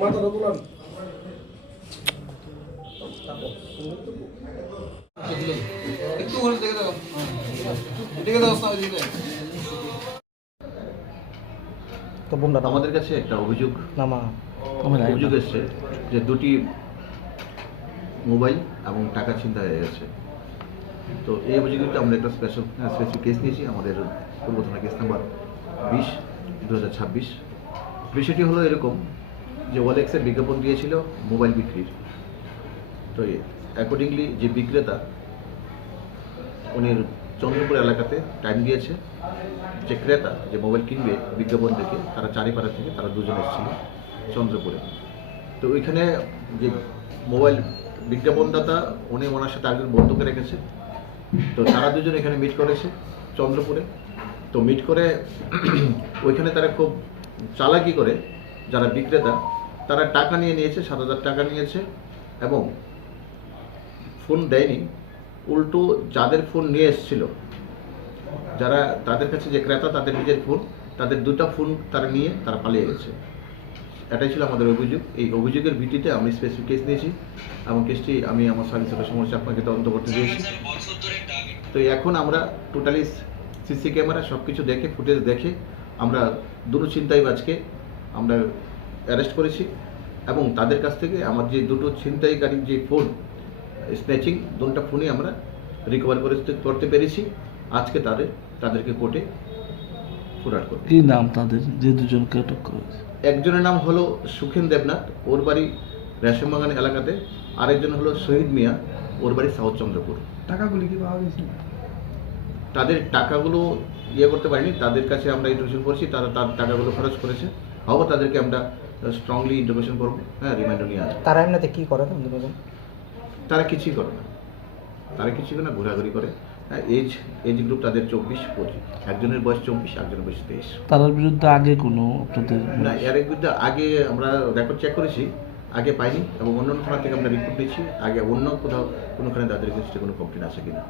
মাথাটা তোলান। একটু ঘুরে দেখে দাও, দেখে দাও না ওইদিকে। তো বোনটা আমাদের কাছে একটা অভিযোগ এসছে যে দুটি মোবাইল এবং টাকা ছিনতাই হয়ে গেছে। তো এই অভিযোগটা আমরা একটা স্পেসিফিক কেস নিয়েছি, আমাদের পূর্ব থানা কেস নাম্বার 20/2026। বিষয়টি হলো এরকম যে ওয়ালেক্সের বিজ্ঞাপন দিয়েছিল মোবাইল বিক্রির। তো অ্যাকর্ডিংলি যে বিক্রেতা উনি চন্দ্রপুর এলাকাতে টাইম দিয়েছে, যে ক্রেতা যে মোবাইল কিনবে বিজ্ঞাপন দেখে তারা চারিপাড়া থেকে তারা দুজন এসেছিল চন্দ্রপুরে। তো ওইখানে যে মোবাইল বিজ্ঞাপনদাতা উনি ওনার সাথে আগে বন্ধুকে রেখেছে। তো তারা দুজন এখানে মিট করেছে চন্দ্রপুরে। তো মিট করে ওইখানে তারা খুব চালাকি করে যারা বিক্রেতা তারা টাকা নিয়েছে, 7,000 টাকা নিয়েছে এবং ফোন দেয়নি। উল্টো যাদের ফোন নিয়ে এসেছিল, যারা তাদের কাছে যে ক্রেতা তাদের নিজের ফোন, তাদের দুটো ফোন তারা নিয়ে তারা পালিয়ে গেছে। এটাই ছিল আমাদের অভিযোগ। এই অভিযোগের ভিত্তিতে আমি স্পেসিফিক কেস নিয়েছি এবং কেসটি আমি আমার সার্ভিসের সমস্যা আপনাকে তদন্ত করতে দিয়েছি। তো এখন আমরা টোটালি সিসি ক্যামেরা সব কিছু দেখে, ফুটেজ দেখে আমরা দুটো ছিনতাইবাজকে আমরা অ্যারেস্ট করেছি এবং তাদের কাছ থেকে আমার যে দুটো ছিনতাইকারীর যে ফোন স্ন্যাচিং, দুটো ফোনই আমরা রিকভার করতে পেরেছি। আজকে তাদেরকে কোর্টে ফরওয়ার্ড করব। কি নাম তাদের যে দুজনকে আটক করেছে? একজনের নাম হলো সুখেন দেবনাথ, ওর বাড়ি রেশমবাগান এলাকাতে। আরেকজন হলো শহীদ মিয়া, ওর বাড়ি সাউথ চন্দ্রপুর। টাকাগুলি কি পাওয়া গেছে? তাদের টাকাগুলো করতে পারিনি, তাদের কাছে আমরা ইন্টারভিউ করছি, তারা তার টাকাগুলো খরচ করেছে। হবো তাদেরকে আমরা স্ট্রংলি ইন্টারভিউ করবো, হ্যাঁ, রিমাইন্ডার নিয়ে আসবো। তারা এমনিতে কি করে? তারা কিছুই করে না, ঘোরাঘুরি করে। হ্যাঁ, এজ গ্রুপ তাদের 24-25, একজনের বয়স 24, একজনের বয়স 23। তার বিরুদ্ধে আগে কোনো আপনাদের না, এর বিরুদ্ধে আগে আমরা রেকর্ড চেক করেছি, আগে পাইনি এবং অন্য থানা থেকে আমরা রিপোর্ট নিচ্ছি, আগে অন্য কোথাও কোনোখানে তাদের এগেইনস্টে কোনো কমপ্লেন আছে কিনা।